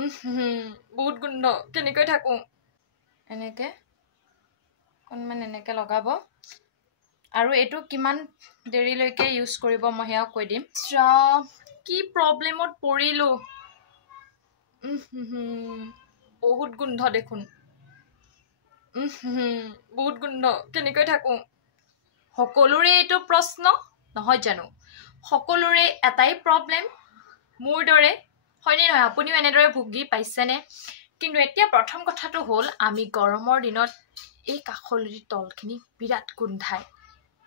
বহুত গোন্ধ কেনেকৈ থাকো এনেকে অকণমান এনেকে লগাব আৰু এইটো কিমান দেৰিলৈকে ইউজ কৰিব মই হেয়াও কৈ দিম কি প্ৰব্লেমত পৰিলো বহুত গোন্ধ দেখোন বহুত গোন্ধ কেনেকৈ থাকো সকলোৰে এইটো প্ৰশ্ন নহয় জানো সকলোৰে এটাই প্ৰব্লেম মোৰ দৰে হয়নে নহয় আপুনিও এনেদৰে ভুগি পাইছেনে কিন্তু এতিয়া প্ৰথম কথাটো হ'ল আমি গৰমৰ দিনত এই কাখলতি তলখিনি বিৰাট গোন্ধায়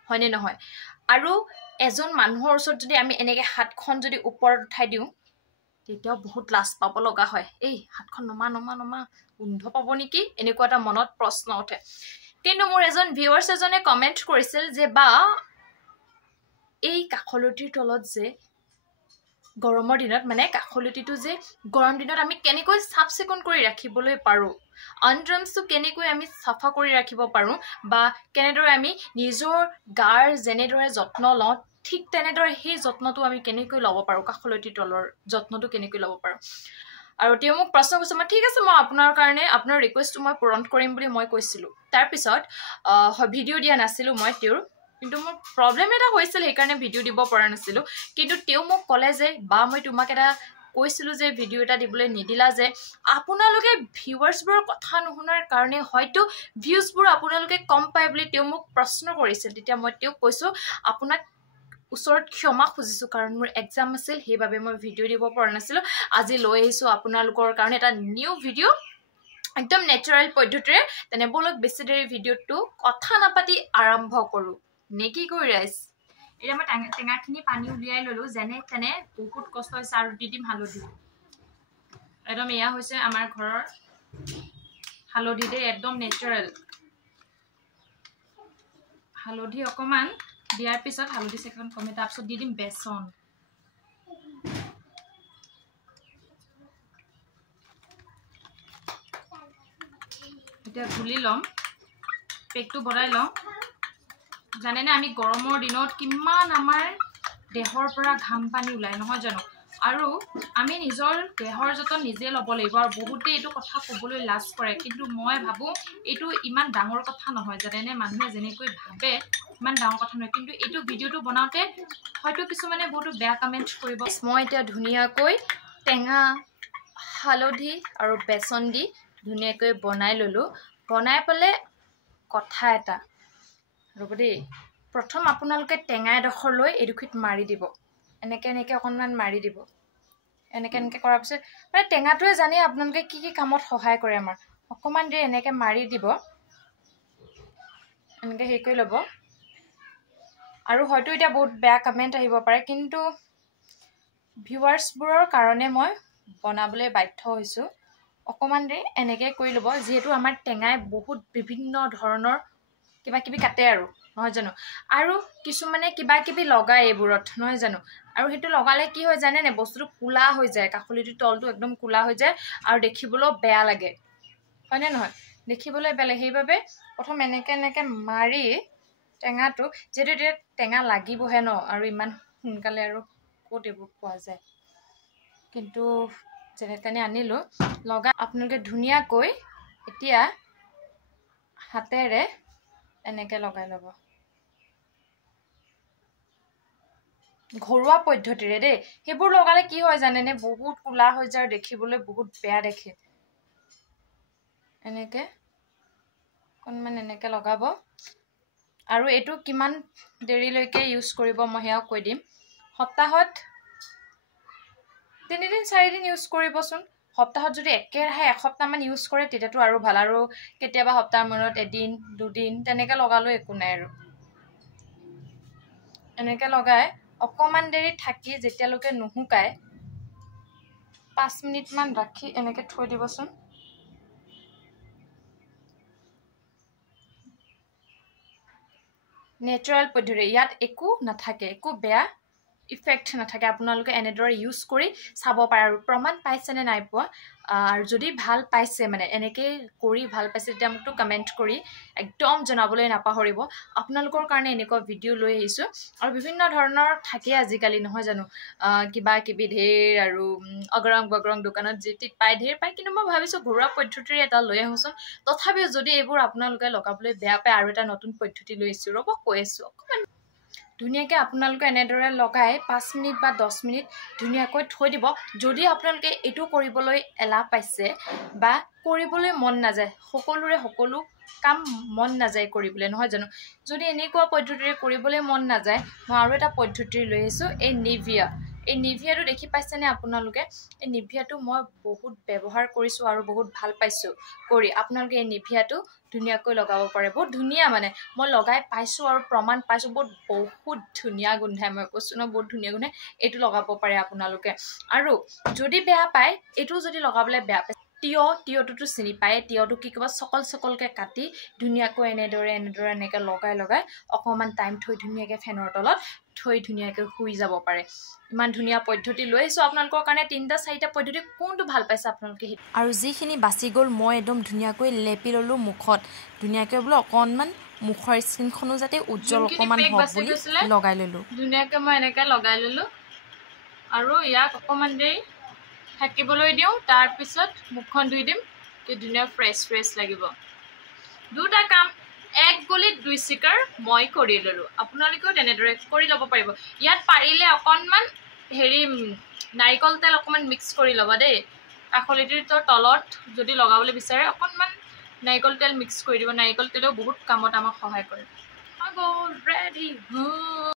হয়নে নহয় আৰু এজন মানুহৰ ওচৰত যদি আমি এনেকে হাতখন যদি ওপৰত উঠাই দিওঁ তেতিয়াও বহুত লাজ পাব লগা হয় এই হাতখন নমা গোন্ধ পাব নেকি এনেকুৱা এটা মনত প্ৰশ্ন উঠে কিন্তু মোৰ এজন ভিউৱাৰ্ছ এজনে কমেন্ট কৰিছিল যে বা এই কাখলতিৰ তলত যে গৰমৰ দিনত মানে কাখলতিটো যে গৰম দিনত আমি কেনেকৈ চাফ চিকুণ কৰি ৰাখিবলৈ পাৰো আণ্ডাৰআৰ্মছটো কেনেকৈ আমি চাফা কৰি ৰাখিব পাৰো বা কেনেদৰে আমি নিজৰ গাৰ যেনেদৰে যত্ন লওঁ ঠিক তেনেদৰে সেই যত্নটো আমি কেনেকৈ ল'ব পাৰো কাখলতিৰ তলৰ যত্নটো কেনেকৈ ল'ব পাৰো আৰু তেওঁ মোক প্ৰশ্ন কৰিছে মই ঠিক আছে মই আপোনাৰ কাৰণে আপোনাৰ ৰিকুৱেষ্টটো মই পূৰণ কৰিম বুলি মই কৈছিলো তাৰ পিছত ভিডিঅ' দিয়া নাছিলো মই তেওঁৰ কিন্তু মোৰ প্ৰব্লেম এটা হৈছিল সেইকাৰণে ভিডিঅ' দিব পৰা নাছিলো কিন্তু তেওঁ মোক ক'লে যে বা মই তোমাক এটা কৈছিলো যে ভিডিঅ' এটা দিবলৈ নিদিলা যে আপোনালোকে ভিউৱাৰ্ছবোৰৰ কথা নুশুনাৰ কাৰণে হয়তো ভিউজবোৰ আপোনালোকে কম পায় বুলি তেওঁ মোক প্ৰশ্ন কৰিছিল তেতিয়া মই তেওঁক কৈছো আপোনাক ওচৰত ক্ষমা খুজিছো কাৰণ মোৰ এক্সাম আছিল সেইবাবে মই ভিডিঅ' দিব পৰা নাছিলো আজি লৈ আহিছো আপোনালোকৰ কাৰণে এটা নিউ ভিডিঅ' একদম নেচাৰেল পদ্ধতিৰে তেনে বলক বেছি দেৰি ভিডিঅ'টো কথা নাপাতি আৰম্ভ কৰো নেকি কৈ ৰাইজ এতিয়া মই টেঙাখিনি পানী উলিয়াই ললো যেনে তেনে বহুত কষ্ট হৈছে আৰু দি দিম হালধি একদম এয়া হৈছে আমাৰ ঘৰৰ হালধি দে একদম নেচাৰেল হালধি অকমান দিয়াৰ পিছত হালধি চেকন কমে তাৰ পিছত দি দিম বেচন এতিয়া ঘুলি লম পেকটো বঢ়াই লম জানেনে আমি গৰমৰ দিনত কিমান আমাৰ দেহৰ পৰা ঘাম পানী ওলাই নহয় জানো আৰু আমি নিজৰ দেহৰ যতন নিজে ল'ব লাগিব আৰু বহুতে এইটো কথা ক'বলৈ লাজ কৰে কিন্তু মই ভাবো এইটো ইমান ডাঙৰ কথা নহয় জানেনে মানুহে যেনেকৈ ভাবে ইমান ডাঙৰ কথা নহয় কিন্তু এইটো ভিডিঅ'টো বনাওঁতে হয়তো কিছুমানে বহুতো বেয়া কমেন্ট কৰিব মই এতিয়া ধুনীয়াকৈ টেঙা হালধি আৰু বেচন দি ধুনীয়াকৈ বনাই ললো বনাই পেলে কথা এটা ৰব দেই প্ৰথম আপোনালোকে টেঙা এডোখৰ লৈ এডোখিত মাৰি দিব এনেকে এনেকে অকণমান মাৰি দিব এনেকে এনেকে কৰাৰ পিছত মানে টেঙাটোৱে জানি আপোনালোকে কি কি কামত সহায় কৰে আমাৰ অকণমান দেৰি এনেকে মাৰি দিব এনেকে হেৰি কৰি ল'ব আৰু হয়তো এতিয়া বহুত বেয়া কমেন্ট আহিব পাৰে কিন্তু ভিউৱাৰ্ছবোৰৰ কাৰণে মই বনাবলৈ বাধ্য হৈছো অকণমান দেৰি এনেকে কৰি ল'ব যিহেতু আমাৰ টেঙাই বহুত বিভিন্ন ধৰণৰ কিবা কিবি কাটে আৰু নহয় জানো আৰু কিছুমানে কিবা কিবি লগাই এইবোৰত নহয় জানো আৰু হেতু লগালে কি হয় জানে নে বস্তুটো কুলা হৈ যায় কাখলতিৰ তলটো একদম কুলা হৈ যায় আৰু দেখিবলৈ বেয়া লাগে হয়নে নহয় দেখিবলৈ বেয়া সেইবাবে প্ৰথম এনেকে এনেকে মাৰি টেঙাটো যেটো টেঙা লাগিবহে ন আৰু ইমান সোনকালে আৰু ক'ত এইবোৰ পোৱা যায় কিন্তু যেনে তেনে আনিলো লগা আপোনালোকে ধুনীয়াকৈ এতিয়া হাতেৰে এনেকে লগাই ল'ব ঘৰুৱা পদ্ধতিৰে দেই সেইবোৰ লগালে কি হয় জানেনে বহুত কুলা হৈ যায় দেখিবলৈ বহুত বেয়া দেখে এনেকে অকণমান এনেকে লগাব আৰু এইটো কিমান দেৰিলৈকে ইউজ কৰিব মই হেয়াও কৈ দিম সপ্তাহত 3 দিন 4 দিন ইউজ কৰিবচোন সপ্তাহত যদি একেৰাহে এসপ্তাহমান ইউজ কৰে তেতিয়াতো আৰু ভাল আৰু কেতিয়াবা সপ্তাহৰ মূৰত এদিন দুদিন তেনেকে লগালো একো নাই আৰু এনেকে লগাই অকমান দেৰি থাকি যেতিয়ালৈকে নুহুকায় 5 মিনিট মান ৰাখি এনেকে থৈ দিবচোন নেচাৰেল পদ্ধতি ইয়াত একো নাথাকে একো বেয়া ইফেক্ট নাথাকে আপোনালোকে এনেদৰে ইউজ কৰি চাব পাৰে আৰু প্ৰমাণ পাইছেনে নাই পোৱা আৰু যদি ভাল পাইছে মানে এনেকৈ কৰি ভাল পাইছে তেতিয়া মোকতো কমেণ্ট কৰি একদম জনাবলৈ নাপাহৰিব আপোনালোকৰ কাৰণে এনেকুৱা ভিডিঅ' লৈ আহিছোঁ আৰু বিভিন্ন ধৰণৰ থাকে আজিকালি নহয় জানো কিবা কিবি ঢেৰ আৰু অগৰং বগৰং দোকানত যি টি পায় ঢেৰ পায় কিন্তু মই ভাবিছোঁ ঘৰুৱা পদ্ধতিৰে এটা লৈ আহোঁচোন তথাপিও যদি এইবোৰ আপোনালোকে লগাবলৈ বেয়া পায় আৰু এটা নতুন পদ্ধতি লৈ আহিছোঁ ৰ'ব কৈ আছোঁ অকণমান ধুনীয়াকৈ আপোনালোকে এনেদৰে লগাই 5 মিনিট বা 10 মিনিট ধুনীয়াকৈ থৈ দিব যদি আপোনালোকে এইটো কৰিবলৈ এলাহ পাইছে বা কৰিবলৈ মন নাযায় সকলোৰে সকলো কাম মন নাযায় কৰিবলৈ নহয় জানো যদি এনেকুৱা পদ্ধতিৰে কৰিবলৈ মন নাযায় মই আৰু এটা পদ্ধতি লৈ আহিছোঁ এই নিভিয়াটো দেখি পাইছেনে আপোনালোকে এই নিভিয়াটো মই বহুত ব্যৱহাৰ কৰিছোঁ আৰু বহুত ভাল পাইছোঁ কৰি আপোনালোকে এই নিভিয়াটো ধুনীয়াকৈ লগাব পাৰে বহুত ধুনীয়া মানে মই লগাই পাইছোঁ আৰু প্ৰমাণ পাইছোঁ বহুত ধুনীয়া গোন্ধাই মই কৈছোঁ ন বহুত ধুনীয়া গোন্ধাই এইটো লগাব পাৰে আপোনালোকে আৰু যদি বেয়া পায় এইটো যদি লগাবলৈ বেয়া পায় তিয়ঁটোতো চিনি পায় তিয়ঁটো কি ক'ব চকলকৈ কাটি ধুনীয়াকৈ এনেকৈ লগাই অকণমান টাইম থৈ ধুনীয়াকৈ ফেনৰ তলত থৈ ধুনীয়াকৈ শুই যাব পাৰে ইমান ধুনীয়া পদ্ধতি লৈ আহিছোঁ আপোনালোকৰ কাৰণে 3-4টা পদ্ধতি কোনটো ভাল পাইছে আপোনালোকে আৰু যিখিনি বাচি গ'ল মই একদম ধুনীয়াকৈ লেপি ল'লোঁ মুখত ধুনীয়াকৈ বোলো অকণমান মুখৰ স্কিনখনো যাতে উজ্জ্বল অকণমান হওক বুলি লগাই ল'লোঁ ধুনীয়াকৈ মই এনেকৈ লগাই ল'লোঁ আৰু ইয়াক অকণমান দেৰি থাকিবলৈ দিওঁ তাৰপিছত মুখখন ধুই দিম কি ধুনীয়া ফ্ৰেছ লাগিব দুটা কাম এক গলিত দুই চিকাৰ মই কৰি ল'লোঁ আপোনালোকেও তেনেদৰে কৰি ল'ব পাৰিব ইয়াত পাৰিলে অকণমান নাৰিকল তেল অকণমান মিক্স কৰি ল'ব দেই কাষলিটোৰ তলত যদি লগাবলৈ বিচাৰে অকণমান নাৰিকল তেল মিক্স কৰি দিব নাৰিকল তেলেও বহুত কামত আমাক সহায় কৰে ৰেডি